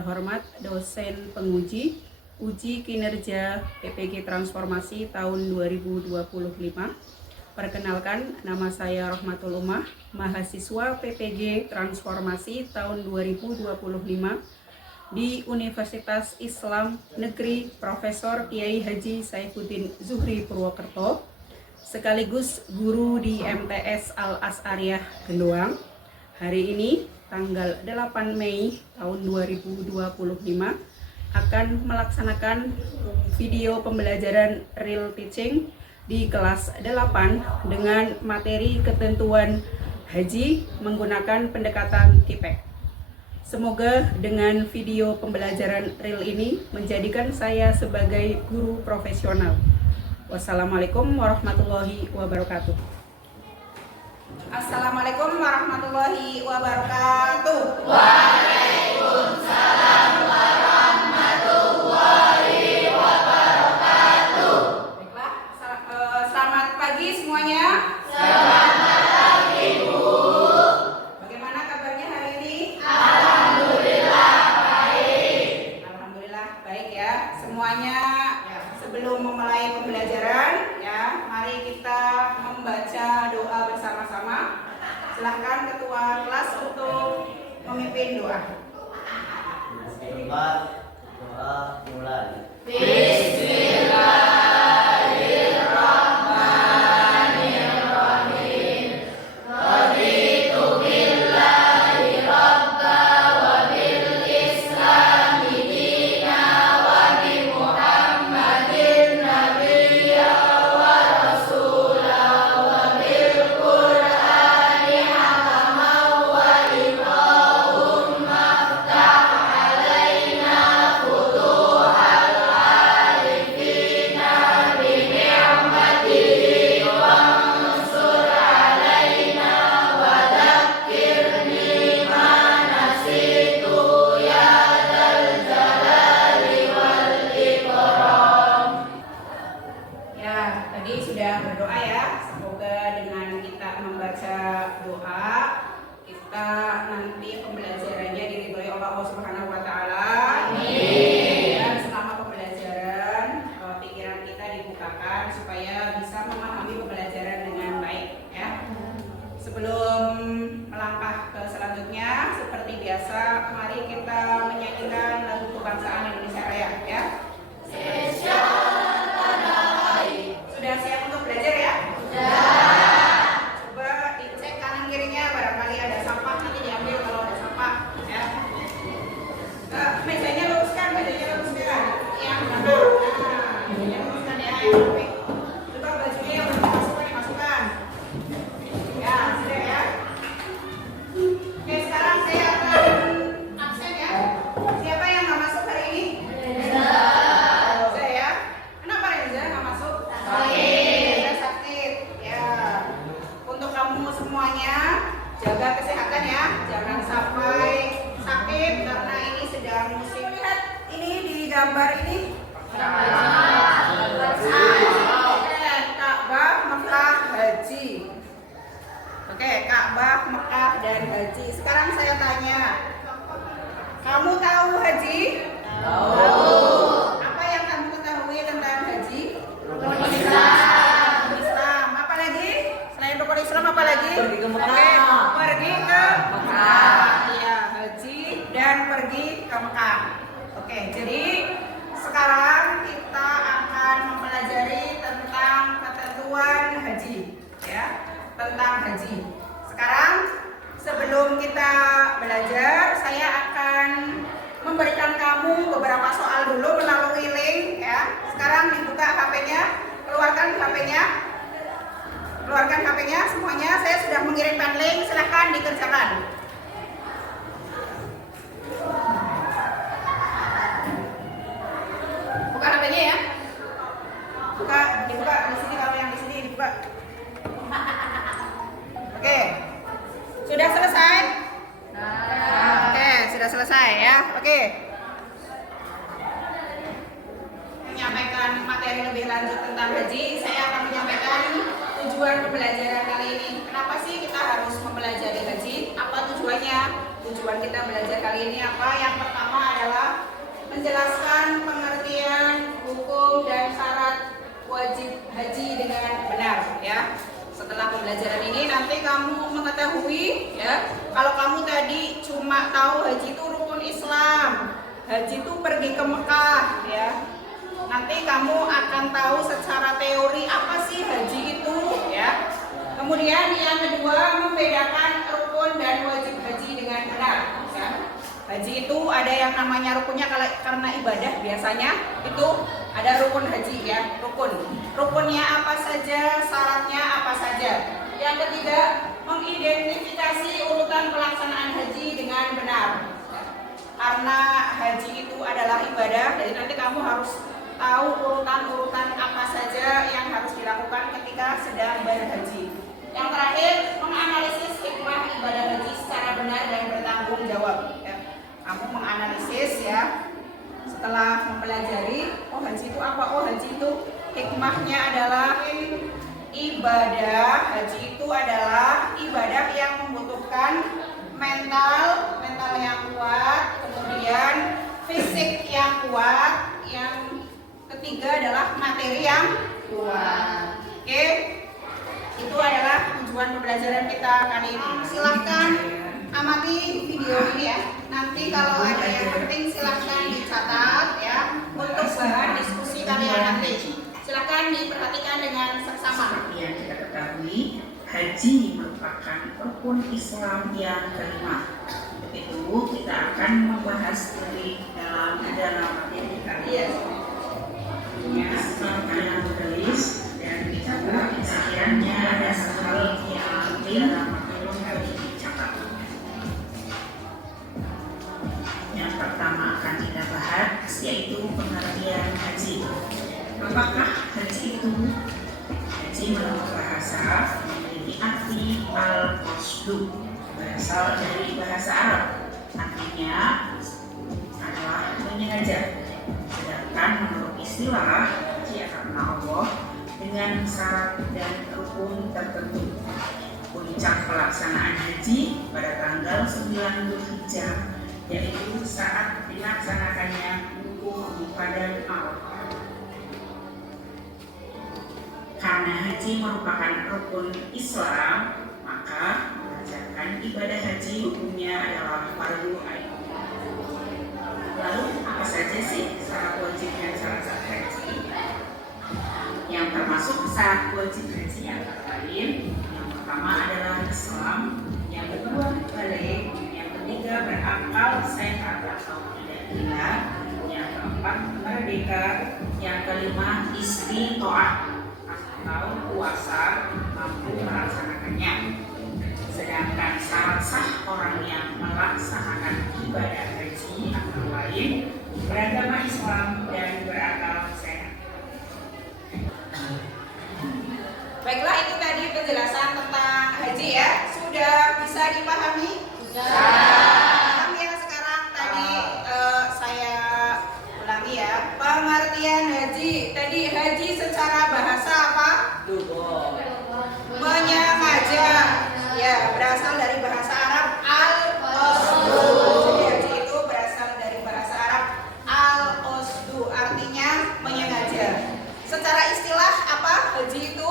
terhormat dosen penguji uji kinerja PPG Transformasi tahun 2025. Perkenalkan, nama saya Rohmatul Umah, mahasiswa PPG Transformasi tahun 2025 di Universitas Islam Negeri Profesor Kiai Haji Saifuddin Zuhri Purwokerto, sekaligus guru di MTS Al-As'ariyah Gendoang. Hari ini tanggal 8 Mei tahun 2025 akan melaksanakan video pembelajaran real teaching di kelas 8 dengan materi ketentuan haji menggunakan pendekatan KIPEK. Semoga dengan video pembelajaran real ini menjadikan saya sebagai guru profesional. Wassalamualaikum warahmatullahi wabarakatuh. Assalamualaikum warahmatullahi wabarakatuh. Waalaikumsalam warahmatullahi wabarakatuh. Baiklah, selamat pagi semuanya. Selamat pagi, Bu. Bagaimana kabarnya hari ini? Alhamdulillah baik. Alhamdulillah baik ya semuanya. Sebelum memulai pembelajaran ya, mari kita membaca doa bersama-sama. Silahkan ketua kelas untuk memimpin doa. Doa mulai. Bismillahirrahmanirrahim. Raditu billahi rabba wa bil islami dina wa bi Muhammadin nabiyya wa rasula wa bil Qur'ani hakama wa imamum maftah alaina futuhal arifina bi ni'matihi wansur alaina wa dhakkirni ma nasitu ya dzal jalali wal ikram. Ya, tadi sudah berdoa ya. Semoga dengan kita membaca doa, kita nanti pembelajarannya diridhoi oleh Allah Subhanahu wa taala. Amin. Dan selama pembelajaran, pikiran kita dibukakan supaya bisa memahami pembelajaran dengan baik ya. Sebelum melangkah ke selanjutnya, seperti biasa, mari kita menyanyikan lagu kebangsaan Indonesia Raya ya. Sudah siap untuk belajar ya? Coba dicek kanan kirinya, barangkali ada sampah nanti diambil kalau ada sampah ya. Mejanya luruskan Yang benar. Mejanya luruskan ya, yang rapi. Coba bajunya yang belum dimasukkan. Ya, sudah ya. Oke, sekarang saya akan absen ya. Siapa yang nggak masuk hari ini? Reza ya. Kenapa Reza nggak masuk? Reza sakit. Ya. Untuk kamu semuanya, jaga kesehatan ya. Jangan sampai sakit karena ini sedang musim. Lihat ini di gambar ini. Ka'bah, Mekah, Haji. Oke, Ka'bah, Mekah, dan Haji. Sekarang saya tanya, kamu tahu Haji? Tahu. Apa yang kamu ketahui tentang Haji? Rukun Islam. Islam. Apa lagi? Selain rukun Islam apa lagi? Pergi ke Mekah. Oke, pergi ke Mekah. Iya, haji dan pergi ke Mekah. Oke, jadi sekarang kita akan mempelajari tentang ketentuan haji, ya, tentang haji. Sekarang sebelum kita belajar, saya akan memberikan kamu beberapa soal dulu melalui link, ya. Sekarang dibuka HP-nya, keluarkan HP-nya. Keluarkan HP-nya semuanya. Saya sudah mengirimkan link, silahkan dikerjakan. Buka HP-nya ya. Dibuka di sini, kalau yang di sini dibuka. Oke. Sudah selesai? Oke, sudah selesai ya. Oke. Menyampaikan materi lebih lanjut tentang haji, saya akan menyampaikan tujuan pembelajaran kali ini. Kenapa sih kita harus mempelajari haji? Apa tujuannya? tujuan kita belajar kali ini apa? Yang pertama adalah menjelaskan pengertian hukum dan syarat wajib haji dengan benar, ya. Setelah pembelajaran ini nanti kamu mengetahui, ya, kalau kamu tadi cuma tahu haji itu rukun Islam, haji itu pergi ke Mekah, ya. Nanti kamu akan tahu secara teori apa sih haji itu, ya. Kemudian yang kedua, membedakan rukun dan wajib haji dengan benar, ya. Haji itu ada yang namanya rukunnya karena ibadah, biasanya itu ada rukun haji, ya, rukun. Rukunnya apa saja, syaratnya apa saja. Yang ketiga, mengidentifikasi urutan pelaksanaan haji dengan benar. Karena haji itu adalah ibadah, jadi nanti kamu harus tahu urutan-urutan apa saja yang harus dilakukan ketika sedang berhaji. Yang terakhir, menganalisis hikmah ibadah haji secara benar dan bertanggung jawab, ya. Kamu menganalisis, ya, setelah mempelajari, oh haji itu apa? Oh haji itu hikmahnya adalah ibadah. Haji itu adalah ibadah yang membutuhkan mental yang kuat, kemudian fisik yang kuat, yang ketiga adalah materi yang kuat. Oke, itu adalah tujuan pembelajaran kita kali ini. Silahkan amati video ini, ya. Nanti kalau ada yang penting silahkan dicatat, ya, untuk bahan diskusi kalian nanti. Silahkan diperhatikan dengan seksama. Seperti yang kita ketahui, haji merupakan rukun Islam yang kelima. Itu kita akan membahas dalam materi kali ini. Yang tulis dan dicatat sekiranya ada sekali yang penting harus dicatat. Yang pertama akan kita bahas yaitu pengertian haji. Apakah haji itu? Haji menurut bahasa memiliki arti al-qasdu, berasal dari bahasa Arab. Artinya adalah menyengaja. Sedangkan menurut istilah haji karena Allah dengan syarat dan rukun tertentu. Puncak pelaksanaan haji pada tanggal 9 Dzulhijjah, yaitu saat dilaksanakannya wukuf pada Arafah. Karena haji merupakan rukun Islam, maka mengerjakan ibadah haji hukumnya adalah fardu ain. Lalu apa saja sih syarat wajib dan syarat haji? Yang termasuk syarat wajib haji antara lain, yang pertama adalah Islam, yang kedua balik, yang ketiga berakal sehat atau tidak gila, yang keempat merdeka, yang kelima istiqoah atau puasa mampu melaksanakannya. Sedangkan syarat sah orang yang melaksanakan ibadah haji antara lain beragama Islam dan berakal sehat. Baiklah, itu tadi penjelasan tentang haji, ya. Sudah bisa dipahami? Sudah. Paham, ya. Sekarang tadi saya ulangi, ya. Pengertian haji. Tadi haji secara bahasa apa? Menyengaja. Ya, berasal dari bahasa Arab al-qasdu. Jadi haji itu berasal dari bahasa Arab al-qasdu, artinya menyengaja. Secara istilah apa haji itu?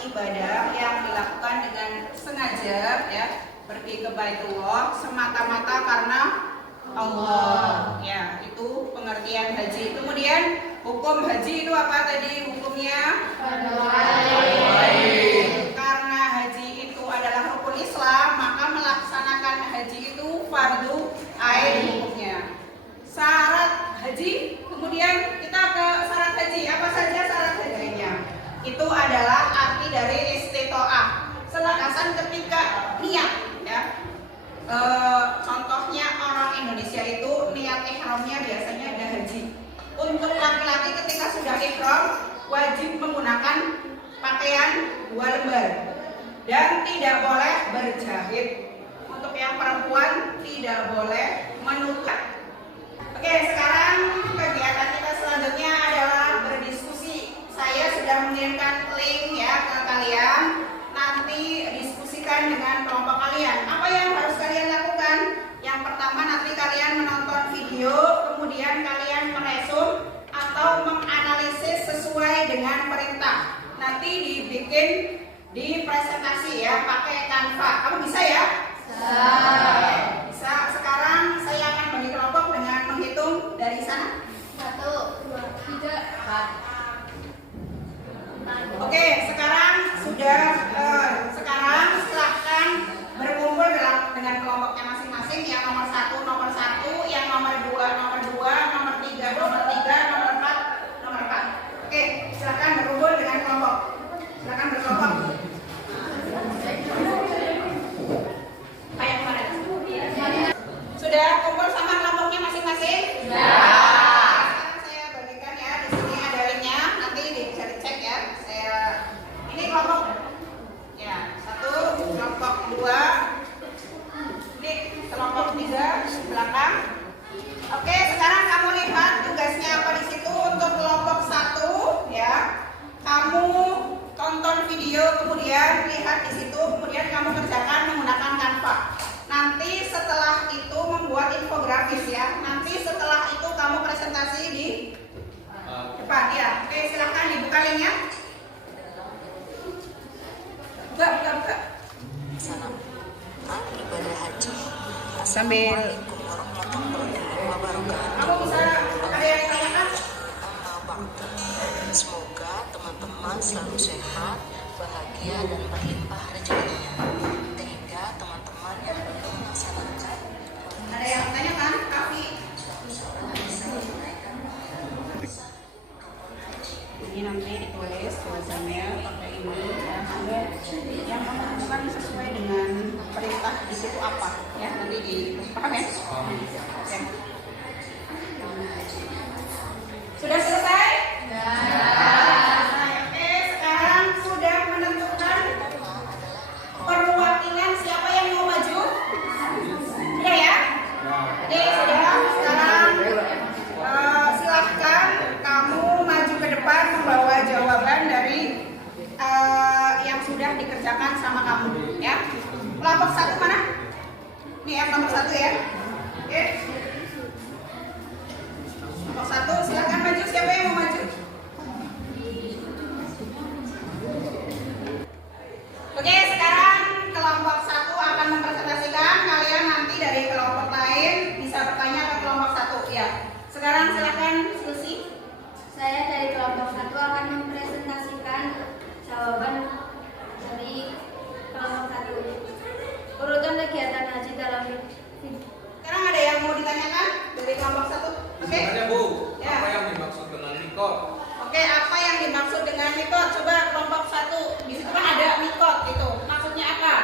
Ibadah yang dilakukan dengan sengaja, ya, pergi ke Baitullah semata-mata karena Allah, ya, itu pengertian haji. Kemudian hukum haji itu apa tadi hukumnya? Karena haji itu adalah rukun Islam, maka melaksanakan haji itu fardu ain hukumnya. Syarat haji, kemudian kita ke syarat haji. Apa saja syarat hajinya? Itu adalah arti dari istitoah, selakasan ketika niat, ya. Contohnya orang Indonesia itu niat ihramnya biasanya ada haji. Untuk laki-laki ketika sudah ihram wajib menggunakan pakaian 2 lembar dan tidak boleh berjahit. Untuk yang perempuan tidak boleh menutup. Oke, sekarang kegiatan kita selanjutnya adalah berdiskusi. Saya sudah mengirimkan link ya ke kalian. Nanti diskusikan dengan kelompok kalian. Apa yang harus kalian lakukan? Yang pertama, nanti kalian menonton video, kemudian kalian meresum atau menganalisis sesuai dengan perintah. Nanti dibikin di presentasi ya, pakai Canva. Kamu bisa ya? Bisa. Sekarang saya akan bagi kelompok dengan menghitung dari sana. 1, 2, 3, 4. Oke, sekarang silahkan berkumpul dengan kelompoknya masing-masing. Yang nomor 1, yang nomor 2, nomor 3, nomor 4, nomor 4. Oke, silahkan berkumpul dengan kelompok. Silahkan berkelompok. Kayak kemarin. Sudah kumpul sama kelompoknya masing-masing? Sekarang saya bagikan ya, di sini ada linknya, nanti bisa dicek ya. Ini kelompok ya, 1, kelompok 2, ini kelompok 3 belakang. Oke, sekarang kamu lihat tugasnya apa di situ. Untuk kelompok 1 ya, kamu tonton video, kemudian lihat di situ, kemudian kamu kerjakan menggunakan Canva. Nanti setelah itu membuat infografis ya. Nanti setelah itu kamu presentasi di depan ya. Oke, silahkan dibuka linknya. Buka. Ibadah haji Sambil kamu bisa ada yang ditanyakan? Semoga teman-teman selalu sehat, bahagia dan berlimpah rezekinya. Sehingga teman-teman yang belum melaksanakan Ada yang ditanyakan? Kavi. Ini nanti ditulis jawabannya pakai ini ya. Yang kamu lakukan sesuai dengan perintah di situ apa ya, nanti paham ya? Oke. Sudah selesai? Oke, sekarang sudah menentukan perwakilan siapa yang mau maju? Sudah ya? Oke, sudah. Sekarang silahkan kamu maju ke depan membawa jawaban dari yang sudah dikerjakan sama kamu ya. Kelompok 1 mana? Ini yang kelompok 1 ya. Oke. Kelompok 1 silahkan maju. Siapa yang mau maju? Oke, sekarang kelompok 1 akan mempresentasikan. Kalian nanti dari kelompok lain bisa bertanya ke kelompok 1 ya. Sekarang silahkan diskusi. Saya dari kelompok 1 akan mempresentasikan jawaban dari kelompok 1. Urutan kegiatan haji dalam Sekarang ada yang mau ditanyakan dari kelompok 1? Oke. Sebenarnya Bu, Ya. apa yang dimaksud dengan mikot? Oke, apa yang dimaksud dengan mikot? Coba kelompok 1. Di situ kan ada mikot gitu. Maksudnya apa?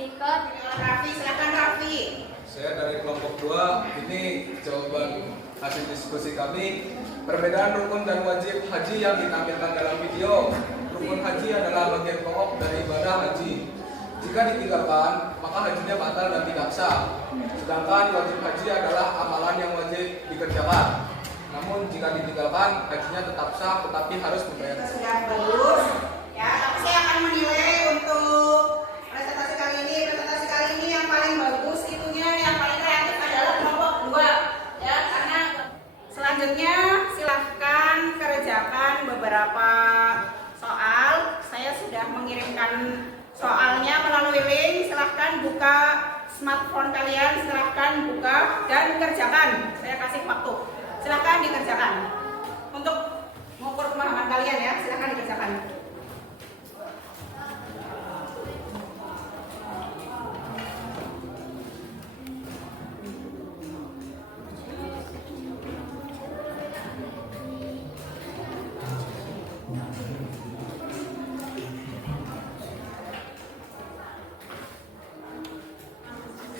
mikot. Raffi, silakan Raffi. Saya dari kelompok 2, ini jawaban hasil diskusi kami. Perbedaan rukun dan wajib haji yang ditampilkan dalam video. Rukun haji adalah bagian pokok dari ibadah haji. Jika ditinggalkan, maka hajinya batal dan tidak sah. Sedangkan wajib haji adalah amalan yang wajib dikerjakan. Namun jika ditinggalkan, hajinya tetap sah tetapi harus membayar. Sudah bagus. Ya, tapi saya akan menilai untuk presentasi kali ini. Presentasi kali ini yang paling bagus itunya, yang paling kreatif adalah kelompok 2. Ya, karena selanjutnya silahkan kerjakan beberapa soal. Saya sudah mengirimkan soalnya melalui link. Silahkan buka smartphone kalian, silahkan buka dan kerjakan. Saya kasih waktu. Silahkan dikerjakan. Untuk mengukur pemahaman kalian ya, silahkan dikerjakan.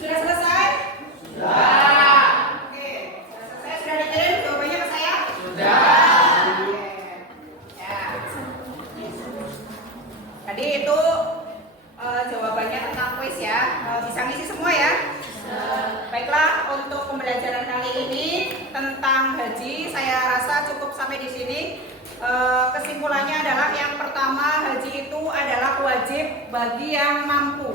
Sudah selesai? Sudah. Oke, sudah selesai. Sudah dikirim jawabannya ke saya? Sudah. Oke. Ya. Tadi itu jawabannya tentang kuis ya. Bisa ngisi semua ya? Baiklah, untuk pembelajaran kali ini tentang haji. Saya rasa cukup sampai di sini. Kesimpulannya adalah yang pertama, haji itu adalah wajib bagi yang mampu,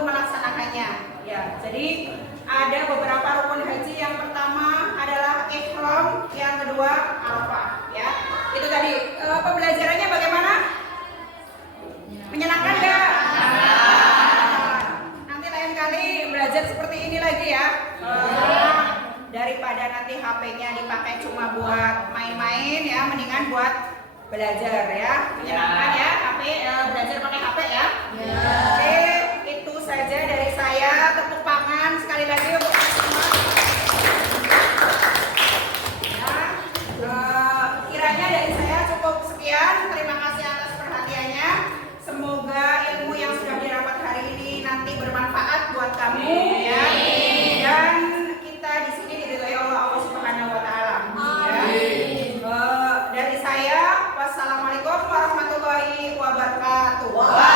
melaksanakannya. Ya, jadi ada beberapa rukun haji. Yang pertama adalah ihram, yang kedua Arafah. Ya, itu tadi. Pembelajarannya bagaimana? Menyenangkan nggak? Nanti lain kali belajar seperti ini lagi ya. Daripada nanti HP-nya dipakai cuma buat main-main ya, mendingan buat belajar ya. Menyenangkan ya, HP belajar pakai HP ya. Oke, itu saja dari saya. Tepuk tangan sekali lagi untuk semua. Ya, kiranya dari saya cukup sekian. Terima kasih atas perhatiannya. Semoga ilmu yang sudah didapat hari ini nanti bermanfaat buat kamu ya. Dan kita di sini diridhoi Allah Subhanahu wa taala. Ya. Dari saya, wassalamualaikum warahmatullahi wabarakatuh.